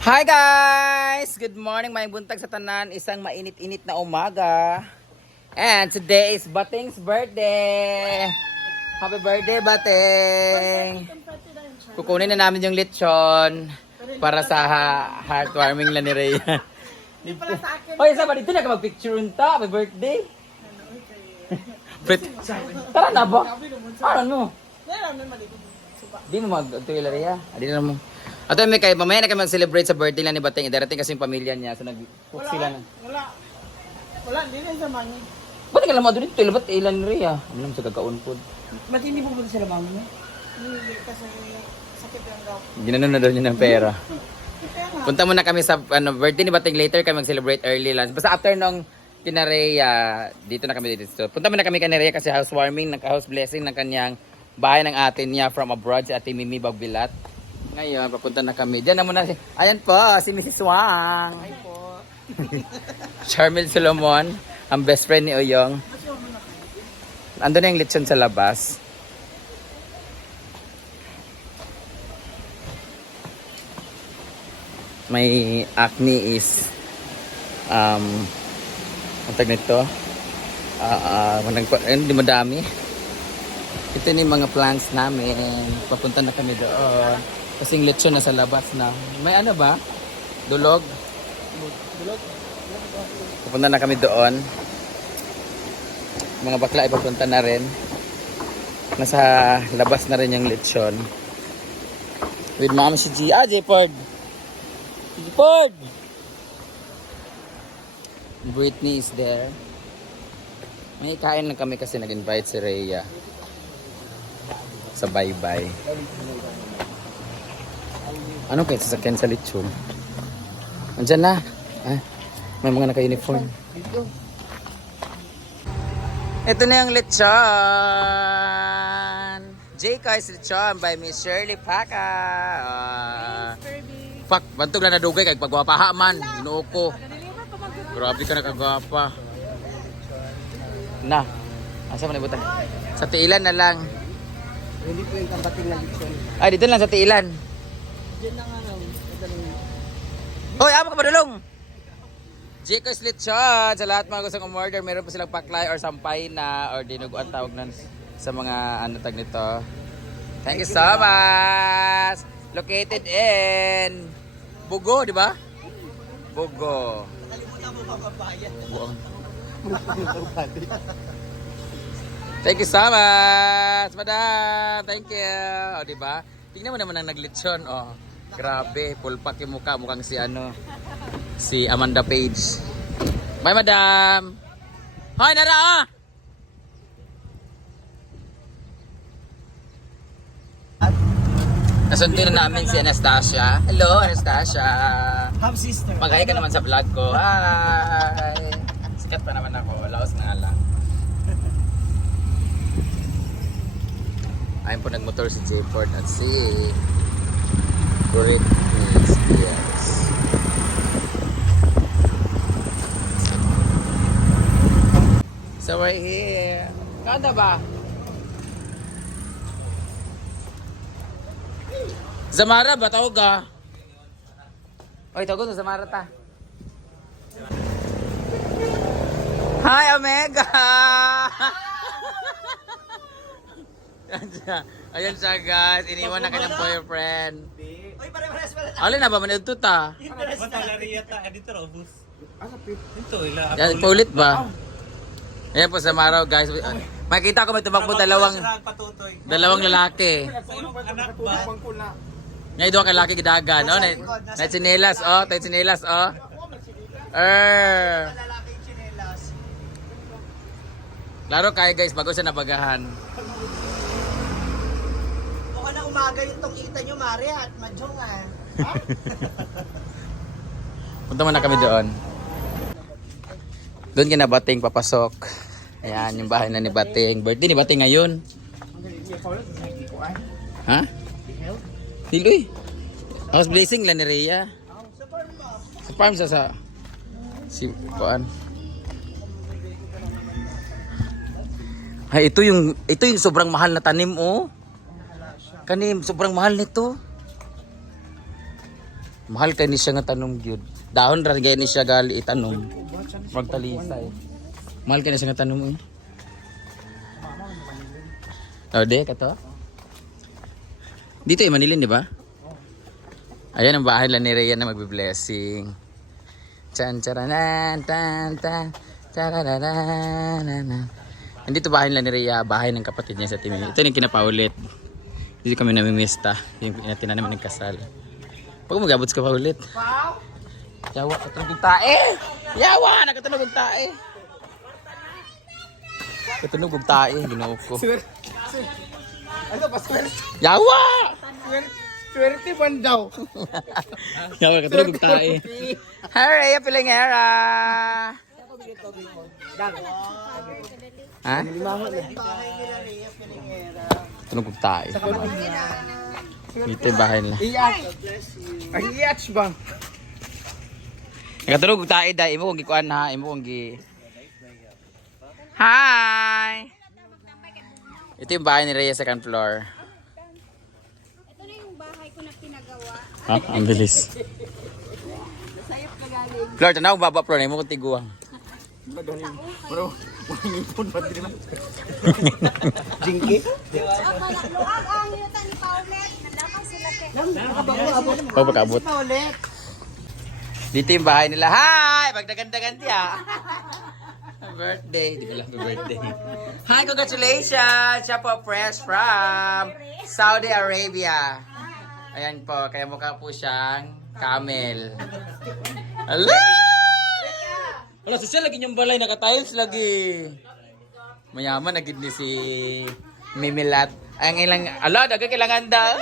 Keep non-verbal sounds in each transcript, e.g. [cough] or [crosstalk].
Hi guys! Good morning, may buntag sa tanan. Isang mainit-init na umaga. And today is Bating's birthday! Happy birthday, Bating! Kukunin na namin yung lechon para sa heartwarming lang ni Rhea. Hoy, sa ba dito na ka mag-picture unta? Happy birthday! [laughs] Pret- Tara na ba? Ano mo? Di mo mag-tuwila Rhea. Adi na mo. Ato may kay mamaya na kami mag-celebrate sa birthday lang ni Bating. Idarating kasi yung pamilya niya. So nag-cook sila na. Wala. Wala, hindi rin sa mangin. Ba't ka lang mo dito? Ba't ilan ni Rhea? Ano naman sa kakaon po? Ba't hindi pupunta sila mangin mo? Hindi, kasi sakit yung daw. Ginanon na daw niya ng [laughs] pera. Punta muna kami sa ano, birthday ni Bating later kami mag-celebrate early lunch. Basta after nung pinareya, dito na kami dito. So, punta muna kami kay Rhea kasi housewarming, nagka-house blessing ng kanyang bahay ng atin niya from abroad, si Ate Mimi Bagbilat. Ngayon, papunta na kami. Diyan na muna si, ayan po, si Mrs. Wang. Ay po. [laughs] Charmel Solomon, ang best friend ni Oyong. Ando na yung lechon sa labas. May acne is um ang tag nito ah uh, hindi madami ito na yung mga plants namin papunta na kami doon kasi yung lechon nasa labas na may ano ba dulog Pupunta na kami doon. Mga bakla ay papunta na rin. Nasa labas na rin yung lechon. With mama si G. Ah, J-Ford! J-Ford! Britney is there. May kain lang kami kasi nag-invite si Rhea. Sa bye-bye. Ano kayo sasakyan sa lechon? Andyan na. Ah, may mga naka-uniform. Ito na yung lechon. J. Kai's Lechon by Miss Shirley Paca. Ah, pak, bantog na dugay kay pagwapaha man. Ko. Grabe ka nakagwapa. Na. Asa man ibutan? Sa tiilan na lang. Hindi po yung tambating na lechon. Ay, dito lang sa tiilan. Diyan lang ano. madaling- Hoy, amo ka padulong. Jiko's Lechon. Sa lahat mga gustong umorder, meron po silang paklay or sampay na or dinuguan tawag nun sa mga ano tag nito. Thank you so much. Located in Bugo, di ba? Bugo. Nakalimutan mo ba babayan? Buong. Thank you so much, madam. Thank you. O, di ba? Tingnan mo naman ang naglitsyon. Oh, grabe. Pulpak yung mukha. Mukhang si ano, si Amanda Page. Bye, madam. Hoy, nara ah! Nasunti na namin si Anastasia. Hello, Anastasia. Half sister. Mag-hi ka naman sa vlog ko. Hi! Sikat pa naman ako. Laos na lang. Ayun po nagmotor si J. Ford at si Britney Spears. So we're here. Kanda ba? Zamara ba? Tawag ka? Oy, tawag ko Zamara ta. Hi, Omega! Siya. [laughs] [laughs] Ayan siya, guys. Iniwan na kanyang boyfriend. Uy, pare-pares pala. Alin na ba? Manito ta. Interest na. Matalaria ta, editor obus. Ito, ila. Yan, paulit ba? Ayan po sa Maraw, guys. Makita ko may tumakbo dalawang dalawang lalaki. Anak ba? Ngayon doon kay lalaki gidaga, no? Na, chinelas, oh. Tayo chinelas, oh. Er. Laro kaya guys, bago siya nabagahan. Umaga yung tong kita nyo, Mari, at Majong ah. [laughs] Punta muna kami doon. Doon ka na Bating papasok. Ayan, yung bahay na ni Bating. Birthday ni Bating ngayon. Ha? Hiloy. House blessing lang ni Rhea. Sa farm sa sa si Kuan. Ay, ito yung ito yung sobrang mahal na tanim oh. Kanim sobrang mahal nito. Mahal kay ni siya nga tanom gyud. Dahon ra gay ni siya gali itanom. Magtalisay. Mahal kay ni siya nga tanom eh. Oh, de kato. Dito eh Manilin, di ba? Ayan ang bahay lang ni Rhea na magbe-blessing. Chan charanan tan tan charararana. Andito bahay lang ni Rhea, bahay ng kapatid niya sa Timing. Ito yung kinapaulit. Dito kami namimista. Yung tinatin namin ng kasal. Pag mag-abot ka pa ulit. Yawa, katulog yung tae! Yawa! Nakatulog yung tae! Katulog yung tae, ginoo ko. Ano pa, swear? Yawa! Swerte man daw. [laughs] Yawa, katulog yung tae. Hara, ya pilingera! Ha? Tunog yung tae. Dito yung bahay nila. Iyat. Ay, iyat ba? Nakatulog tae dahil imo kong gikuan ha. Imo kong gi... Hi! Ito yung bahay ni Rhea second floor. Ito na yung bahay ko na pinagawa. Ha? Ang bilis. Flor, tanaw baba Flor. Imo kong tiguang. Jinky? Akala, luag ang yuta ni Paulet. Nalakas sila kay. Pag. Dito yung bahay nila. Hi! Magdagandagan tiya. birthday. Di ko lang birthday. Hi, congratulations! Siya po fresh from Saudi Arabia. Ayan po, kaya mukha po siyang camel. Hello! Wala, social lagi niyong balay, naka-tiles lagi. Mayaman na gid ni si Mimilat. Ang ilang, ala, daga kailangan daw.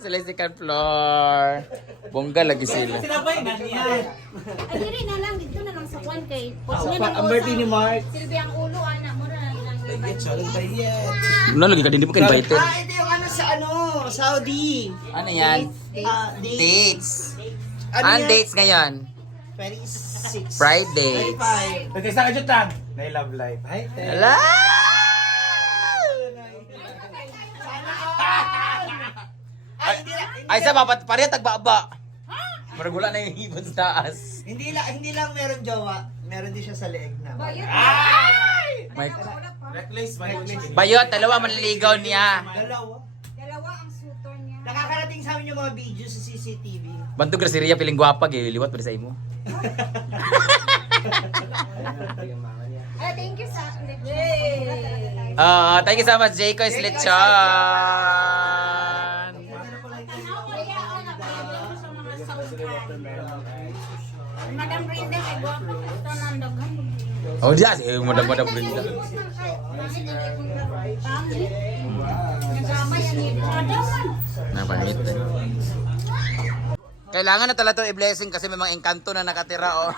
Sila yung second floor. Bongga lagi sila. Ay, diri na lang. Dito na lang sa kwan kay. Ang birthday ni Mark. Silbi ang ulo, anak mo na lang. Ano lagi ka din, di mo ka invited. Ah, ito yung ano sa ano, Saudi. Ano yan? Ah, date. Dates. Ano yan? dates ngayon? 26. Friday. 25. Pagkay sa kajutan. Na love life. Ay, Hello! Ay, hindi lang, hindi, Ay, sa babat, pareha tagbaba. Maragula na yung ibon sa taas. hindi lang, hindi lang meron jowa. Meron din siya sa leeg na. Bayot. May, necklace, necklace. bayot, dalawa manliligaw niya. Dalawa. Niya. Nakakarating sa amin yung mga video sa CCTV. Bantog na si Ria, piling gwapa, eh. liwat pa rin sa imo. Ay, thank you sa Yay! Ah, thank you so much, Jayco Lechon. Madam Brenda, kay guwapo. Ito na ang daghan. Oh, diya, si madam-madam Brenda. Nagkamay ang ipadaman. Napangit. Kailangan na talaga ito i-blessing kasi may mga engkanto na nakatira, oh.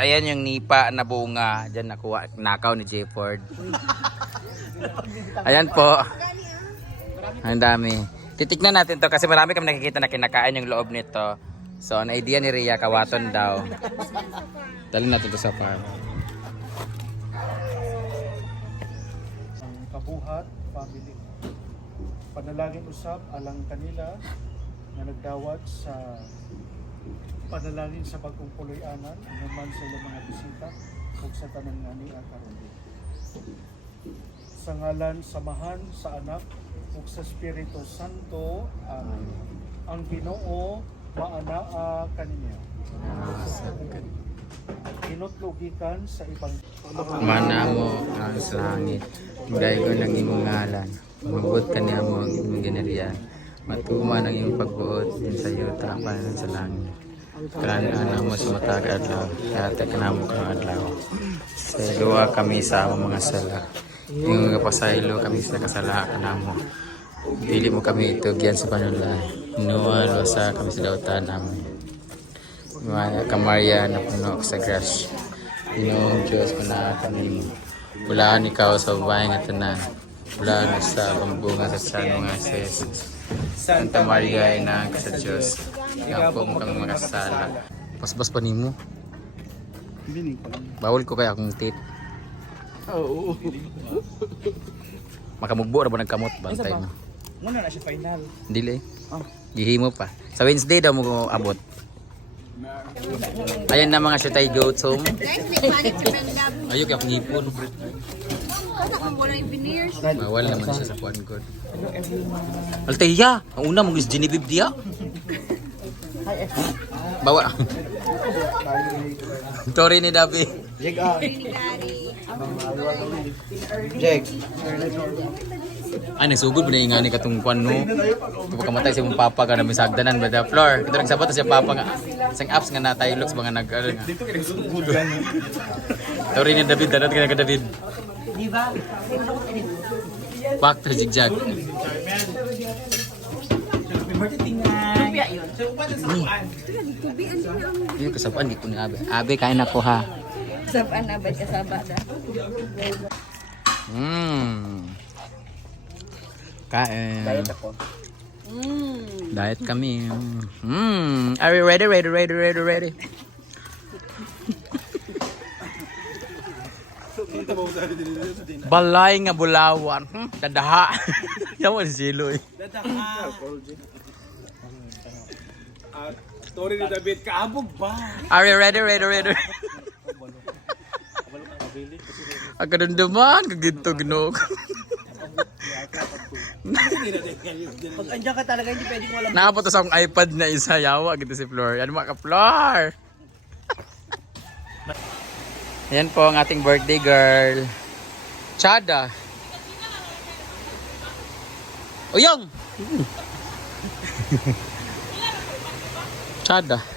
Ayan yung nipa na bunga. Diyan nakuha, nakaw ni J. Ford. Ayan po. Ang dami. Titignan natin to kasi marami kami nakikita na kinakain yung loob nito. So, ang idea ni Ria, kawaton daw. Dali natin to sa farm. ang kabuhat family. Panalangin usab alang kanila nga nagdawat sa panalangin sa bagong puloy-anan naman sa ilang mga bisita ug sa tanan nga ni karon. Sa ngalan samahan sa anak ug sa Espiritu Santo. Amen. Ang Ginoo maanaa kaniya. Kinutlugikan sa ibang Mana mo ang sa langit. Gaya ko ng imong ngalan. Mabot ka niya mo ang imong ginariyan. Matuman ang iyong pagbuot din sa iyo tapan sa langit. Karana na mo sa matag adlaw. Kaya ka na mo kang adlaw. Sa luwa kami sa among mga sala. Yung mga pasaylo kami sa kasala ka na mo. Dili mo kami ito giyan sa panulay. Inuwan o sa kami sa dautan namin. Maya ka Maria na puno sa grasya. Ginoong Diyos panahatan mo. Bulaan ikaw sa babae nga tanan. Bulaan sa pambunga sa tiyan mga sa Jesus. Santa Maria, ina ka sa Diyos. Ikaw po mo kami makasala. Pasbas pa nimo. Bawal ko kaya akong tit. Oo. Makamugbo ra ba nagkamot bantay mo. Muna na siya final. Dili. Gihimo pa. Sa Wednesday daw mo abot. Ayan na mga syutay goats home. Ayok yung ngipon. Bawal naman siya sa kuan ko. Alteya, ang una mong is Genevieve dia. Bawa. Story ni Dabi. Jig ah. Ay, nagsugod mo na yung nga ni katong kuan no. Ito pa kamatay si mong papa ka na may sagdanan ba the floor. Ito nagsabot siya papa nga. Isang apps nga na tayo looks mga nag ano. Dito kaya nagsugod ka no. Story ni David, tanot ka na ka David. Di ba? Factor zigzag. Lumpia yun. Hindi ko sapan, hindi ko ni Abe. Abe, kain ako ha. Saban na ba ka sabada? Kain. ako. Diet kami. Mmm. Are you ready, ready, ready, ready, ready? Balay nga bulawan. Hmm, dadaha. [laughs] Yawan si Siloy. Story ni David, kaabog ba? Are you ready, ready, ready? Agkadunduman, kaginto ginog. [laughs] Pag andyan ka talaga, hindi pwedeng walang Naabot sa akong iPad na isa, yawa gitu si Flor. Ano mga ka-Flor? Yan po ang ating birthday girl. Chada. Uyong! [laughs] Chada.